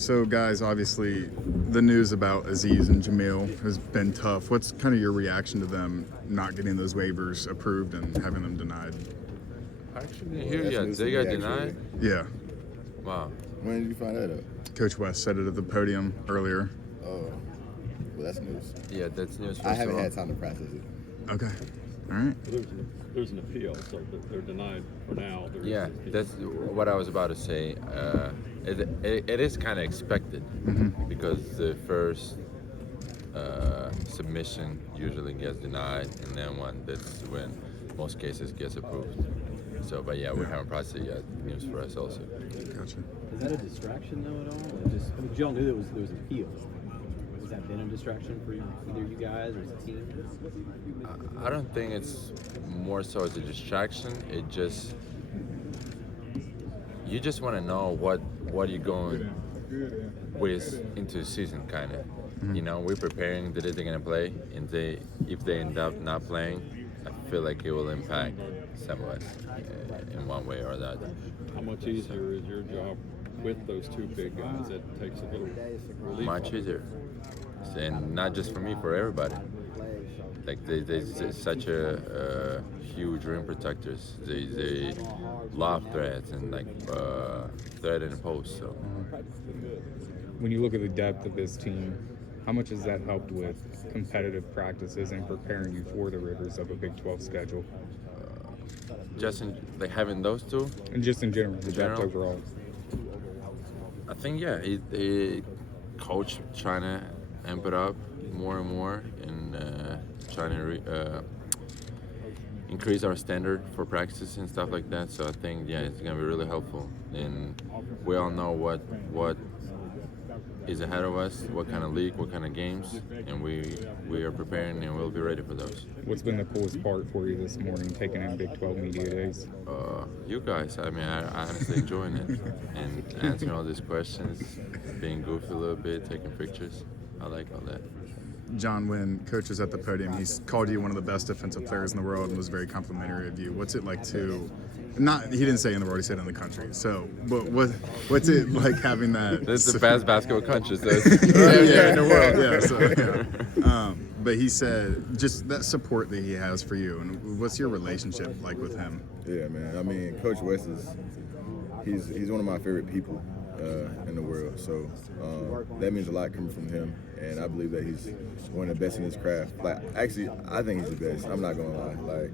So, guys, obviously, the news about Aziz and Jamil has been tough. What's kind of your reaction to them not getting those waivers approved and having them denied? I actually didn't hear yet. They got denied? Yeah. Wow. When did you find that out? Coach West said it at the podium earlier. Oh, well, that's news. Yeah, that's news for I haven't sure. had time to process it. Okay. All right. There's an appeal, so they're denied for now. Yeah, that's what I was about to say. It is kind of expected because the first submission usually gets denied, and then that's when most cases gets approved. So, but yeah, we haven't processed it yet. News for us also. Gotcha. Is that a distraction though at all? Or just, I mean, y'all knew there was an appeal. Has that been a distraction for either you guys or as a team? I don't think it's more so as a distraction. It just you just want to know what you're going with into the season, kind of. You know, we're preparing that they're gonna play, and if they end up not playing, I feel like it will impact some of us in one way or the other. How much easier is your job with those two big guys? That takes a little relief. Much easier, and not just for me, for everybody. Like they're such a huge rim protectors. They love threats and like threat in the post. So when you look at the depth of this team, how much has that helped with competitive practices and preparing you for the rigors of a Big 12 schedule? just in, like having those two, And just in general, the depth overall. I think coach trying to amp it up more and more and trying to increase our standard for practices and stuff like that. So I think it's gonna be really helpful. And we all know what is ahead of us, what kind of league, what kind of games, and we are preparing and we'll be ready for those. What's been the coolest part for you this morning, taking in Big 12 Media Days? You guys, I mean, I honestly enjoying it and answering all these questions, being goofy a little bit, taking pictures. I like all that. John, when Coach was at the podium, he's called you one of the best defensive players in the world and was very complimentary of you. What's it like to, he didn't say in the world, he said in the country. So, but what's it like having that? This is the best basketball country in the world. But he said just that support that he has for you, and what's your relationship like with him? Yeah, man. I mean, Coach West he's one of my favorite people in the world. So that means a lot coming from him, and I believe that he's one of the best in his craft. Like, actually, I think he's the best. I'm not gonna lie. Like,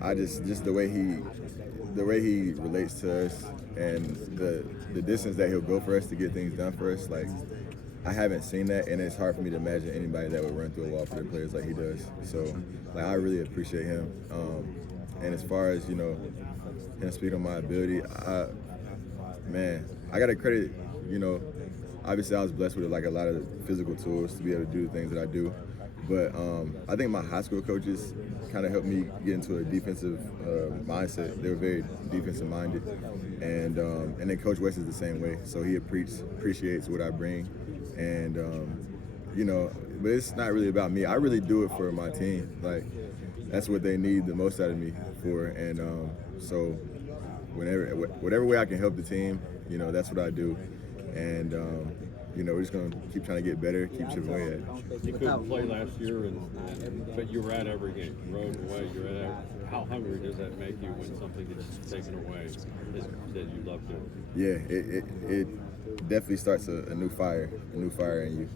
I just the way he relates to us and the distance that he'll go for us to get things done for us. Like, I haven't seen that, and it's hard for me to imagine anybody that would run through a wall for their players like he does. So, like, I really appreciate him. And as far as, him speaking on my ability, I got to credit, obviously I was blessed with like a lot of physical tools to be able to do the things that I do. But I think my high school coaches kind of helped me get into a defensive mindset. They were very defensive minded, and then Coach West is the same way. So he appreciates what I bring, and but it's not really about me. I really do it for my team. Like, that's what they need the most out of me for, and so whatever way I can help the team, that's what I do, and we're just gonna keep trying to get better, keep chipping away at it. You couldn't play last year, but you were at every game, road and away. You're at every. How hungry does that make you when something gets taken away that you love doing? Yeah, it definitely starts a new fire in you.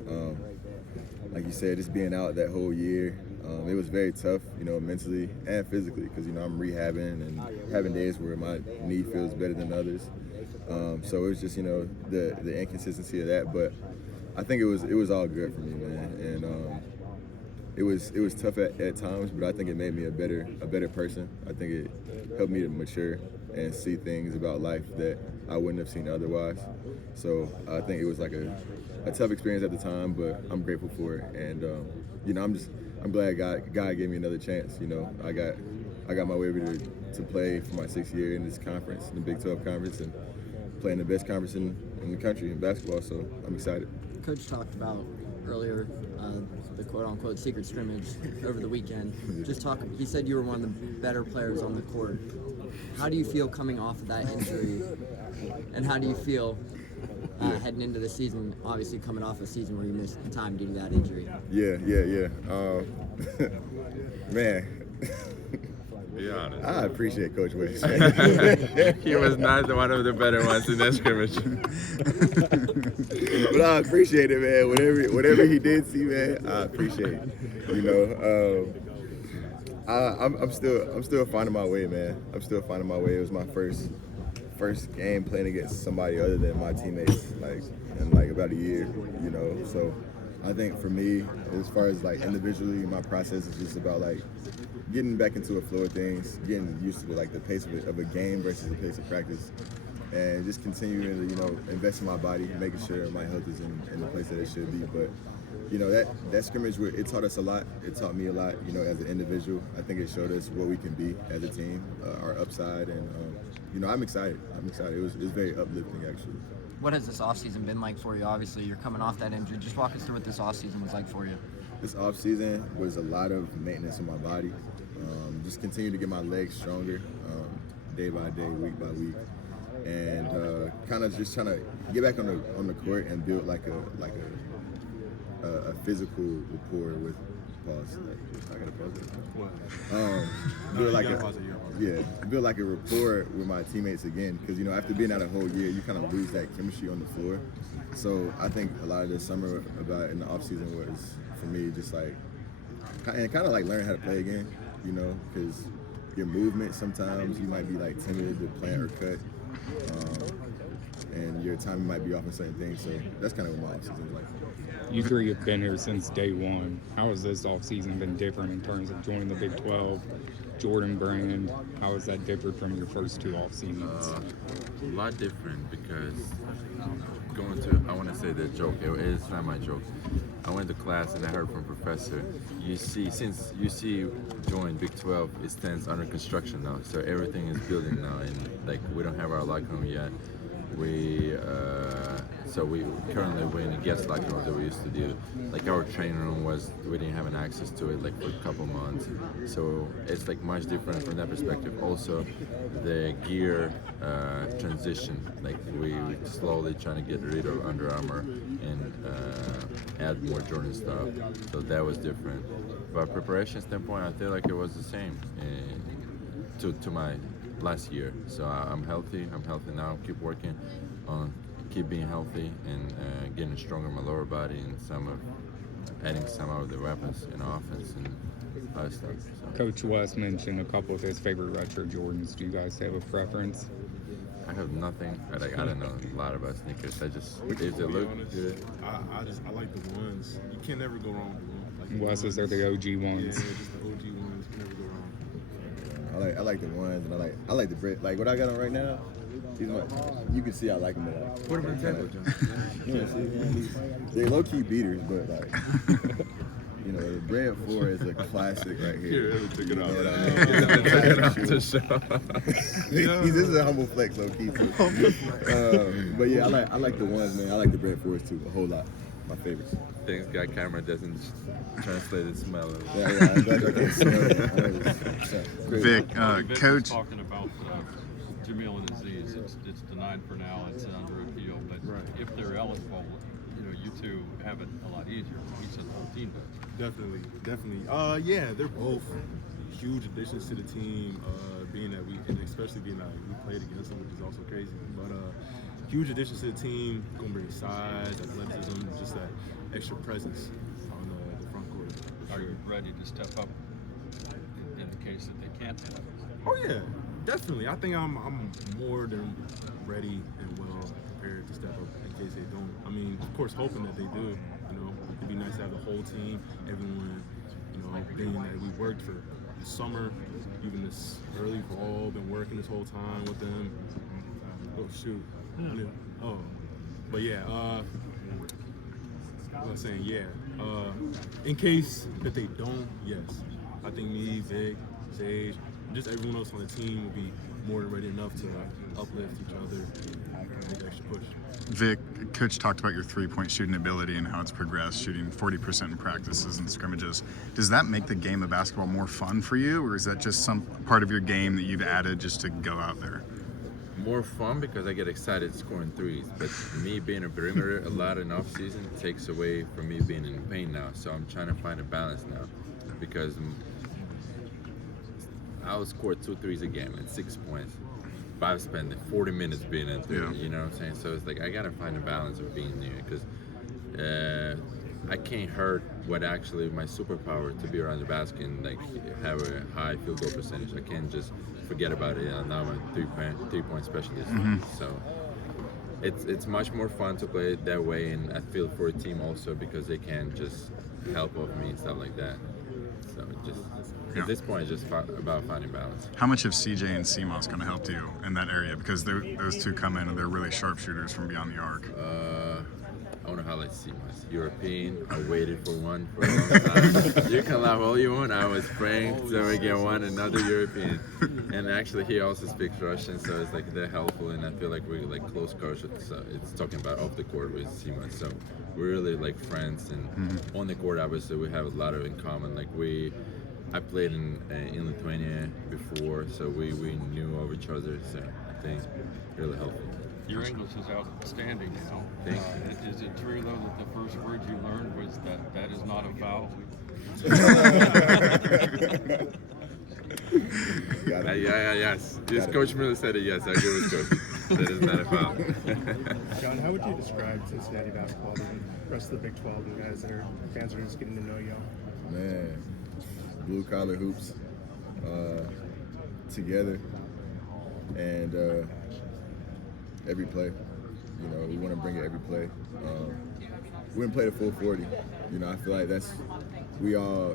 Like you said, just being out that whole year, it was very tough, mentally and physically, because I'm rehabbing and having days where my knee feels better than others. So it was just, the inconsistency of that, but I think it was all good for me, man. And it was tough at times, but I think it made me a better person. I think it helped me to mature and see things about life that I wouldn't have seen otherwise. So I think it was like a tough experience at the time, but I'm grateful for it. And I'm glad God gave me another chance. I got my way to play for my 6th year in this conference, in the Big 12 conference, and playing the best conference in the country in basketball, so I'm excited. Coach talked about earlier the quote-unquote secret scrimmage over the weekend. He said you were one of the better players on the court. How do you feel coming off of that injury, and how do you feel heading into the season, obviously coming off a season where you missed time due to that injury? Yeah. Man, Be honest. I appreciate Coach West. He was not one of the better ones in that scrimmage. But I appreciate it, man. Whatever he did see, man, I appreciate it. You know, I'm still finding my way, man. I'm still finding my way. It was my first game playing against somebody other than my teammates, in about a year. You know, so I think for me, as far as individually, my process is just about getting back into a flow of things, getting used to the pace of a game versus the pace of practice, and just continuing to invest in my body, making sure my health is in the place that it should be. But that scrimmage, it taught us a lot. It taught me a lot, as an individual. I think it showed us what we can be as a team, our upside, and I'm excited. It was very uplifting, actually. What has this offseason been like for you? Obviously, you're coming off that injury. Just walk us through what this offseason was like for you. This offseason was a lot of maintenance on my body. Just continue to get my legs stronger, day by day, week by week, and kind of just trying to get back on the court and build a physical rapport with. Pause. I gotta pause it. Build a rapport with my teammates again, because after being out a whole year, you kind of lose that chemistry on the floor. So I think a lot of this summer in the off season was for me just learn how to play again. Because your movement sometimes you might be timid to plant or cut, and your timing might be off on certain things. So that's kind of what my off season is like. You three have been here since day one. How has this offseason been different in terms of joining the Big 12, Jordan brand? How has that differed from your first two off seasons? A lot different because I want to say the joke. It's not my joke. I went to class and I heard from professor. Since UC joined Big 12, it stands under construction now. So everything is building now, and we don't have our locker room yet. We currently we're in a guest locker room that we used to do. Our training room we didn't have an access to it for a couple months. So it's much different from that perspective. Also, the gear transition, we slowly trying to get rid of Under Armour and add more Jordan stuff. So that was different. But preparation standpoint, I feel like it was the same to my last year. So I'm healthy now. Keep working on keep being healthy and getting stronger in my lower body and adding some of the weapons in offense and other stuff. So. Coach West mentioned a couple of his favorite retro Jordans. Do you guys have a preference? I have nothing. I don't know a lot about sneakers. If they look good. I like the ones. You can never go wrong with them. Wes's are the OG ones. Yeah, just the OG ones. You can never go wrong. I like the ones, and I like the bread. What I got on right now. You can see I like them. Put them in the table, John. They're low key beaters, but the Bread 4 is a classic right here. Here, take it out. This is a humble flex, low key too. But yeah, I like the ones, man. I like the Bread 4s too, a whole lot. My favorites. Thanks God camera doesn't translate the smell of it. Yeah, I'm glad I can smell it. Vic, Vic Coach. was talking about Jamil and Aziz. It's denied for now. It's under appeal. But if they're eligible, you two have it a lot easier. He said the whole team does. Definitely. Yeah, they're both huge additions to the team. Especially being that we played against them, which is also crazy. But huge additions to the team. Gonna bring size, athleticism, just that extra presence on the front court. Are you ready to step up in the case that they can't have it? Oh yeah, definitely. I think I'm more than ready and well prepared to step up in case they don't. I mean, of course, hoping that they do. It'd be nice to have the whole team, everyone. Being that we worked for the summer, even this early fall, been working this whole time with them. Oh shoot. Oh, but yeah. I was saying, in case that they don't, yes. I think me, Vic, Sage, just everyone else on the team will be more than ready enough to uplift each other and make an extra push. Vic, Coach talked about your three-point shooting ability and how it's progressed, shooting 40% in practices and scrimmages. Does that make the game of basketball more fun for you, or is that just some part of your game that you've added just to go out there? more fun because I get excited scoring threes. But me being a perimeter a lot in off season takes away from me being in pain now. So I'm trying to find a balance now because I'll score 2 threes a game and 6 points. But I've spent 40 minutes being in three. Yeah. You know what I'm saying? So it's like I gotta find a balance of being there because I can't hurt what actually my superpower to be around the basket and like have a high field goal percentage. I can't just forget about it. I'm now a three-point specialist. So it's much more fun to play it that way, and I feel for a team also because they can just help off me and stuff like that. So at this point, it's just about finding balance. How much have CJ and CMOS kind of helped you in that area? Because those two come in and they're really sharpshooters from beyond the arc. I want to highlight CMOS. European. I waited for one for a long time. You can laugh all you want. I was praying so we get another European. And actually, he also speaks Russian, so it's like they're helpful. And I feel like we're like close coach. It's talking about off the court with CMOS. So we're really like friends. And on the court, obviously, we have a lot of in common. Like I played in Lithuania before, so we knew of each other. So I think really helpful. Your English is outstanding now. Thank you. Is it true, though, that the first word you learned was that is not a vowel? Yes. Yes, Coach Miller said it. Yes, I agree with Coach. That is not a foul. John, how would you describe Cincinnati basketball to the rest of the Big 12 and guys that are fans are just getting to know y'all? Man, blue collar hoops together, and every play. You know, we want to bring it every play. We wouldn't play the full 40. You know, I feel like we all,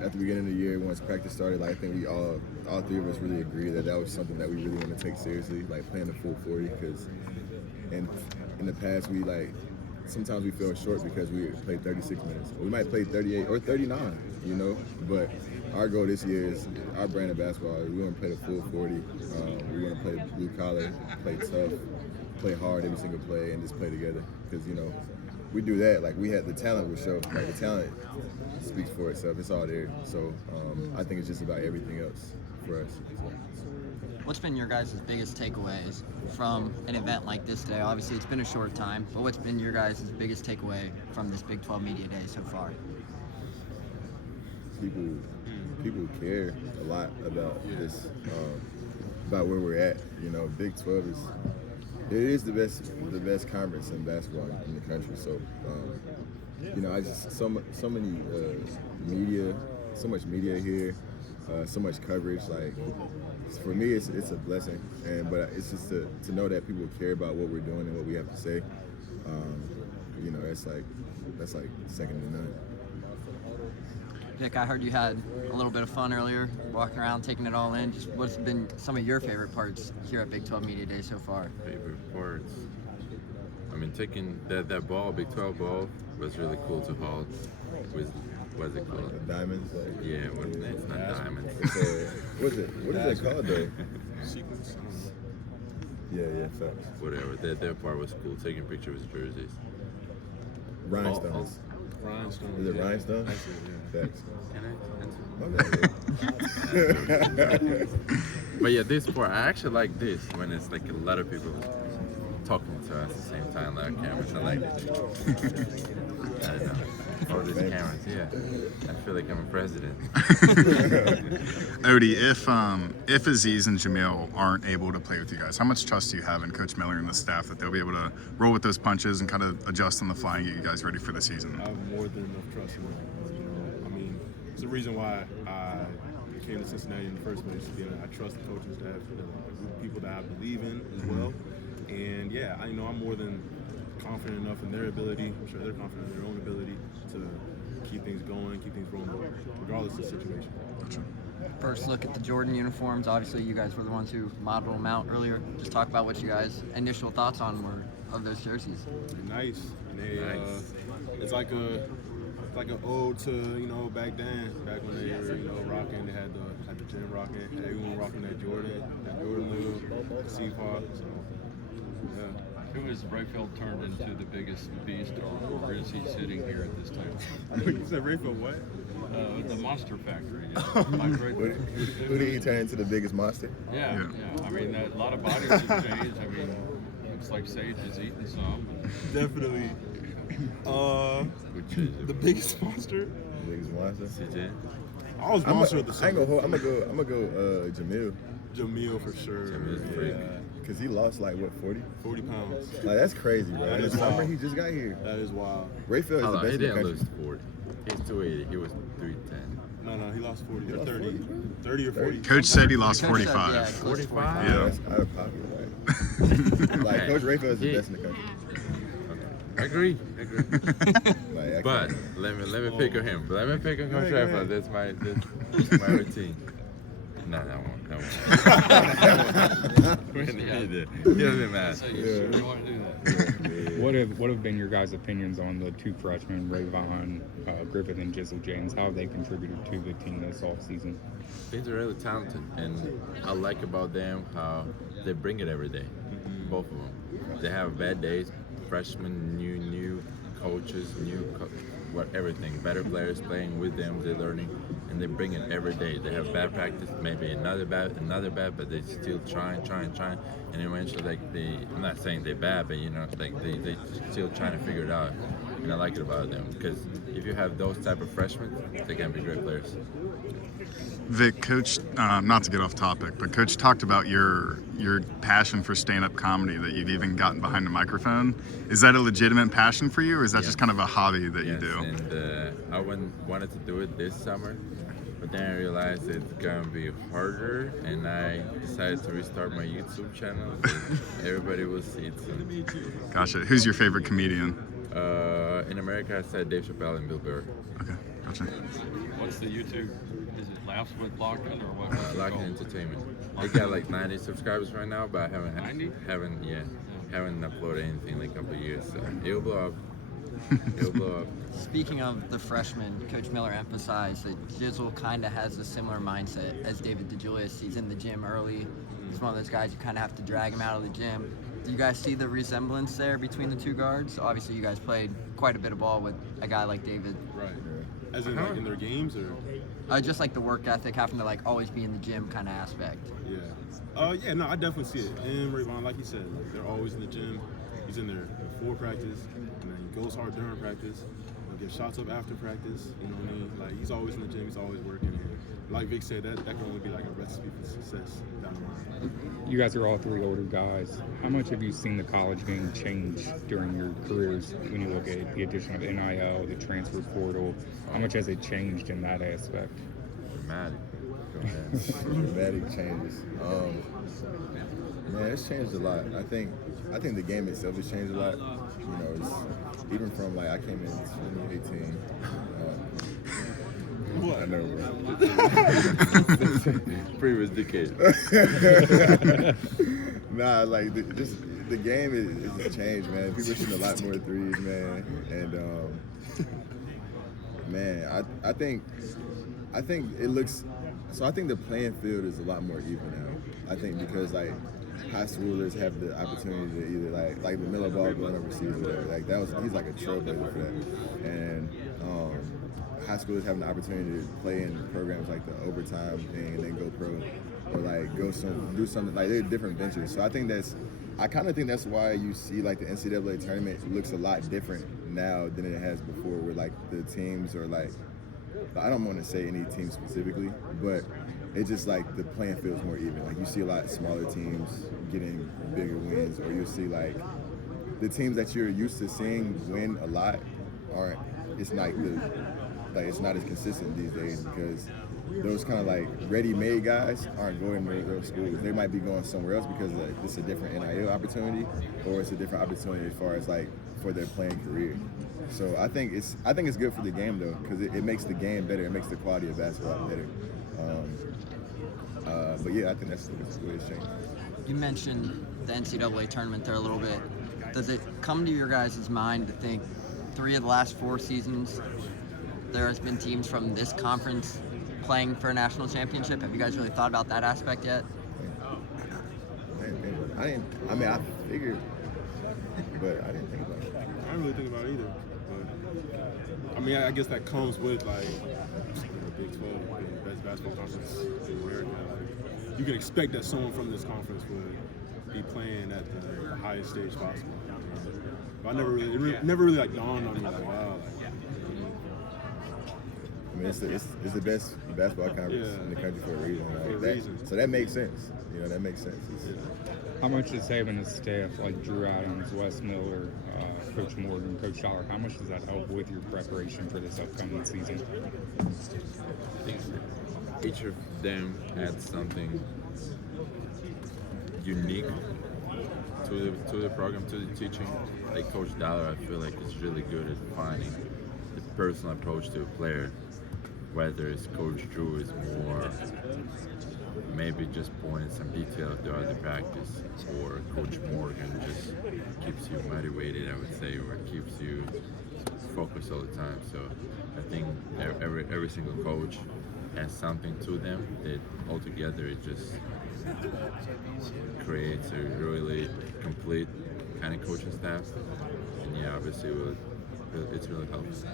at the beginning of the year, once practice started, like, I think we all three of us really agreed that was something that we really want to take seriously, like playing the full 40, because in the past, sometimes we fell short because we played 36 minutes. We might play 38 or 39, you know, but our goal this year is our brand of basketball. We want to play the full 40. We want to play blue collar, play tough, play hard every single play, and just play together. Because, you know, we do that. Like, we had the talent will show. Like, the talent speaks for itself. It's all there. So I think it's just about everything else for us. What's been your guys' biggest takeaways from an event like this today? Obviously, it's been a short time, but what's been your guys' biggest takeaway from this Big 12 Media Day so far? People care a lot about this, about where we're at. You know, Big 12 is the best conference in basketball in the country. So, you know, I just so many media, so much media here, so much coverage. Like, for me, it's a blessing, but it's just to know that people care about what we're doing and what we have to say. You know, that's like second to none. Vic, I heard you had a little bit of fun earlier, walking around, taking it all in. Just what's been some of your favorite parts here at Big 12 Media Day so far? Favorite parts? I mean, taking that ball, Big 12 ball, was really cool to hold. What's it called? The diamonds? Yeah, it's not diamonds. What is that called, though? Sequence. Yeah, facts. Whatever. That part was cool. Taking pictures of jerseys. Rhinestones. Rhinestones. Is it yeah. rhinestones? That's it, Can I? My bad. But yeah, this part, I actually like this when it's like a lot of people talking to us at the same time, like cameras. I like it. I don't know. All these cameras, yeah. I feel like I'm a president. Odie, if Aziz and Jamil aren't able to play with you guys, how much trust do you have in Coach Miller and the staff that they'll be able to roll with those punches and kind of adjust on the fly and get you guys ready for the season? I have more than enough trust in them. You know, I mean, it's the reason why I came to Cincinnati in the first place. You know, I trust the coaching staff, people that I believe in as well. And yeah, I'm more than confident enough in their ability. I'm sure they're confident in their own ability to keep things going, keep things rolling, regardless of the situation. First look at the Jordan uniforms. Obviously, you guys were the ones who modeled them out earlier. Just talk about what you guys' initial thoughts on were of those jerseys. They're nice. And they, Nice. It's like an ode to, back then, back when they were, rocking. They had the gym rocking, everyone rocking that Jordan logo, the C-Park. So, yeah. Who has Rayfield turned into the biggest beast, or is he sitting here at this time? You said Rayfield what? The Monster Factory. Yeah. Like Who did he turn into the biggest monster? Yeah. I mean, a lot of bodies have changed. I mean, looks like Sage is eating some. Definitely. The biggest monster? Biggest monster? CJ. I was monster of the I'm summer. gonna go Jamil. Jamil for sure. Jamil's a freak. Cause he lost like what 40? 40 pounds. Like that's crazy, bro. That In the is summer wild. he just got here. That is wild. Rayfield is the Hold on, best he in the didn't country. lose 40. He's 280. He was 310. No, he lost 40 or lost 30. 40? 30 or 40. Coach said he lost Coach said, 45. yeah, close to 45? Yeah. That's out of pocket, right? Like Okay. Coach Rayfield is the He- best in the country. I agree. Like, I But can't- let me pick on him. Let me pick on Coach Go ahead. Rayfield. That's my routine. No, that won't. We need it. He doesn't matter. So you really want to do that? What have been your guys' opinions on the two freshmen, Rayvon, Griffith, and Jizzle James? How have they contributed to the team this offseason? They're really talented, and I like about them how they bring it every day. Both of them. They have bad days. Freshmen, new coaches, everything. Better players playing with them. They're learning, and they bring it every day. They have bad practice, maybe another bad, but they still trying, and eventually, like I'm not saying they're bad, but like they still trying to figure it out. And I like it about them because if you have those type of freshmen, they can be great players. Vic, Coach, not to get off topic, but Coach talked about your passion for stand-up comedy, that you've even gotten behind a microphone. Is that a legitimate passion for you, or is that just kind of a hobby that you Yes, do? and I wanted to do it this summer, but then I realized it's gonna be harder, and I decided to restart my YouTube channel. Everybody will see it soon. Gotcha. Who's your favorite comedian? In America, I said Dave Chappelle and Bill Burr. Okay, gotcha. What's the YouTube? Is it Laughs with Lahkin or what? what's it Lahkin called? Entertainment. They got like 90 subscribers right now, but I 90? haven't uploaded anything in like a couple of years. So it'll blow up. It'll blow up. Speaking of the freshmen, Coach Miller emphasized that Jizzle kind of has a similar mindset as David DeJulius. He's in the gym early. He's one of those guys you kind of have to drag him out of the gym. Do you guys see the resemblance there between the two guards? Obviously, you guys played quite a bit of ball with a guy like David. Right. As in like in their games or? Just like the work ethic, having to like always be in the gym kind of aspect. Yeah. Yeah, no, I definitely see it. And Rayvon, like you said, like, they're always in the gym. He's in there before practice, and then he goes hard during practice. He'll get shots up after practice. You know what I mean? Like he's always in the gym. He's always working. And like Vic said, that can only be like a recipe for success down the line. You guys are all three older guys. How much have you seen the college game change during your careers when you look at the addition of NIL, the transfer portal? How much has it changed in that aspect? Dramatic. Dramatic changes. Man, it's changed a lot. I think the game itself has changed a lot. You know, it's, even from like I came in 2018. I know, bro. Previous decade. Nah, like the game is changed, man. People are shooting a lot more threes, man. And man, I think it looks. So I think the playing field is a lot more even now. I think because like high schoolers have the opportunity to either like the Miller Ball going overseas, or whatever. Like he's like a trailblazer for that. And high schoolers having the opportunity to play in programs like the overtime thing and then go pro, or like do something like they're different ventures. So I kind of think that's why you see like the NCAA tournament looks a lot different now than it has before, where like the teams are like, I don't want to say any team specifically, but it's just like the playing field's more even. Like you see a lot smaller teams getting bigger wins, or you see like the teams that you're used to seeing win a lot aren't. It's not it's not as consistent these days because those kind of like ready-made guys aren't going to those schools. They might be going somewhere else because it's a different NIL opportunity, or it's a different opportunity as far as like for their playing career. So I think it's good for the game though, because it makes the game better. It makes the quality of basketball better. But yeah, I think that's the way it's changed. You mentioned the NCAA tournament there a little bit. Does it come to your guys' mind to think 3 of the last 4 seasons there has been teams from this conference playing for a national championship? Have you guys really thought about that aspect yet? I figured but I didn't think about it. I didn't really think about it either. But I mean, I guess that comes with like the Big 12, the best basketball conference in America. Like, you can expect that someone from this conference would be playing at the highest stage possible. But I never really like dawned on me like, wow. Like, I mean, it's the best basketball conference in the country for a reason. Like For a that, reason. So that makes sense. You know, that makes sense. How much does having the staff like Drew Adams, Wes Miller, Coach Morgan, Coach Dollar, how much does that help with your preparation for this upcoming season? I think each of them adds something unique to the program, to the teaching. Like Coach Dollar, I feel like is really good at finding the personal approach to a player. Whether it's Coach Drew is more maybe just pointing some detail throughout the practice, or Coach Morgan just keeps you motivated, I would say, or keeps you focused all the time. So I think every single coach has something to them that altogether it just creates a really complete kind of coaching staff. And yeah, obviously it's really helpful.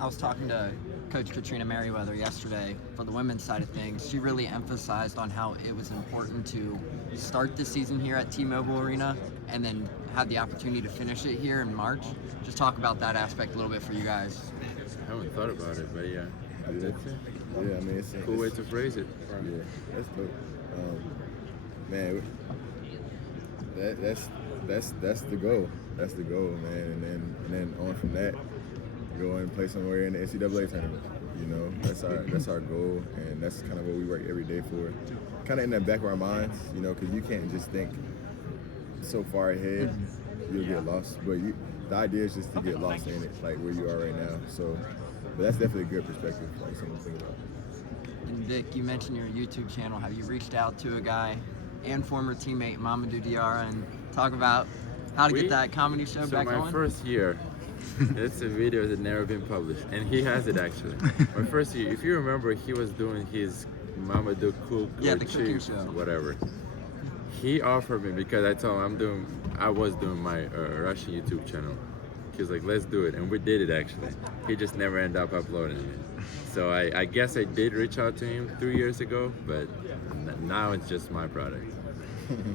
I was talking to Coach Katrina Merriweather yesterday for the women's side of things. She really emphasized on how it was important to start the season here at T-Mobile Arena and then have the opportunity to finish it here in March. Just talk about that aspect a little bit for you guys. I haven't thought about it, but yeah, that's it. Yeah, I mean, it's Cool way to phrase it. Yeah, that's dope. Man, that's the goal. That's the goal, man. And then on from that, go and play somewhere in the NCAA tournament. You know, that's our goal, and that's kind of what we work every day for. Kind of in the back of our minds, you know, because you can't just think so far ahead, you'll get lost. But the idea is just to get lost in it, like where you are right now. So, but that's definitely a good perspective, like something to think about. And Vic, you mentioned your YouTube channel. Have you reached out to a guy and former teammate Mamadou Diarra and talk about how to get that comedy show back So my on? first year, it's a video that never been published, and he has it actually. My first year, if you remember, he was doing his Mamadou Cook Yeah, or the cooking Chiefs, show. whatever. He offered me, because I told him I was doing my Russian YouTube channel. He was like, let's do it, and we did it actually. He just never ended up uploading it. So I guess I did reach out to him 3 years ago, but now it's just my product.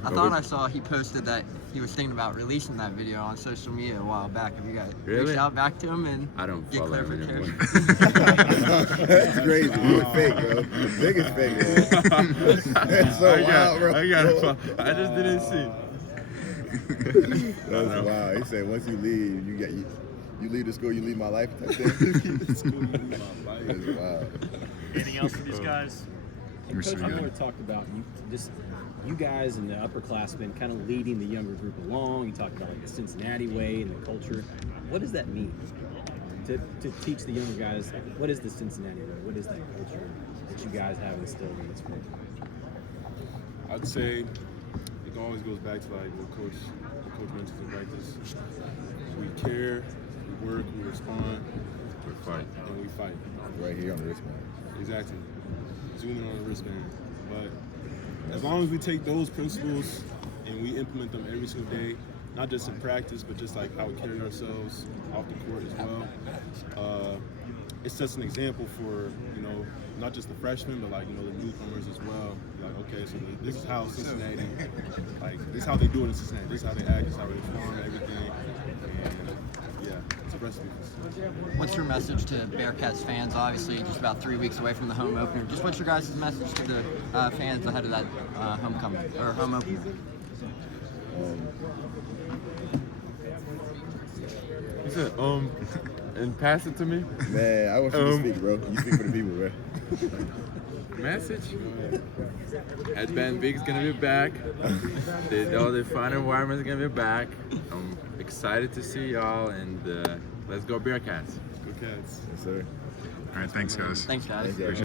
I thought I saw he posted that he was thinking about releasing that video on social media a while back. Have you guys Really? reached out back to him and I don't get follow him anymore. clarification? That's crazy. You're fake, bro. The biggest fake, bro. That's so wild, bro. I just didn't see. That's wild. He said once you leave, you leave the school, you leave my life type thing. That's wild. Anything else for these guys? We're Coach so Miller good. talked about you guys and the upperclassmen kind of leading the younger group along. You talked about like the Cincinnati way and the culture. What does that mean to teach the younger guys? What is the Cincinnati way? What is that culture that you guys have instilled in this group? I'd say it always goes back to like what Coach mentions in practice. We care, we work, we respond, We fight. and we fight. Right here on the wristband. Exactly. Zooming on the wristband. But as long as we take those principles and we implement them every single day, not just in practice, but just like how we carry ourselves off the court as well, it sets an example for, you know, not just the freshmen, but like, you know, the newcomers as well. Like, okay, so this is how Cincinnati, like, this is how they do it in Cincinnati. This is how they act, this is how they respond, everything. And yeah, it's a recipe. What's your message to Bearcats fans? Obviously, just about 3 weeks away from the home opener. Just what's your guys' message to the fans ahead of that homecoming or home opener? He said, and pass it to me. Man, I want you to speak, bro. You speak for the people, bro. Message. Headband Big's gonna be back. All the fun environment's gonna be back. I'm excited to see y'all, and let's go Bearcats. Go Cats. Yes, sir. All right, thanks, guys. Thanks, guys. Thank you.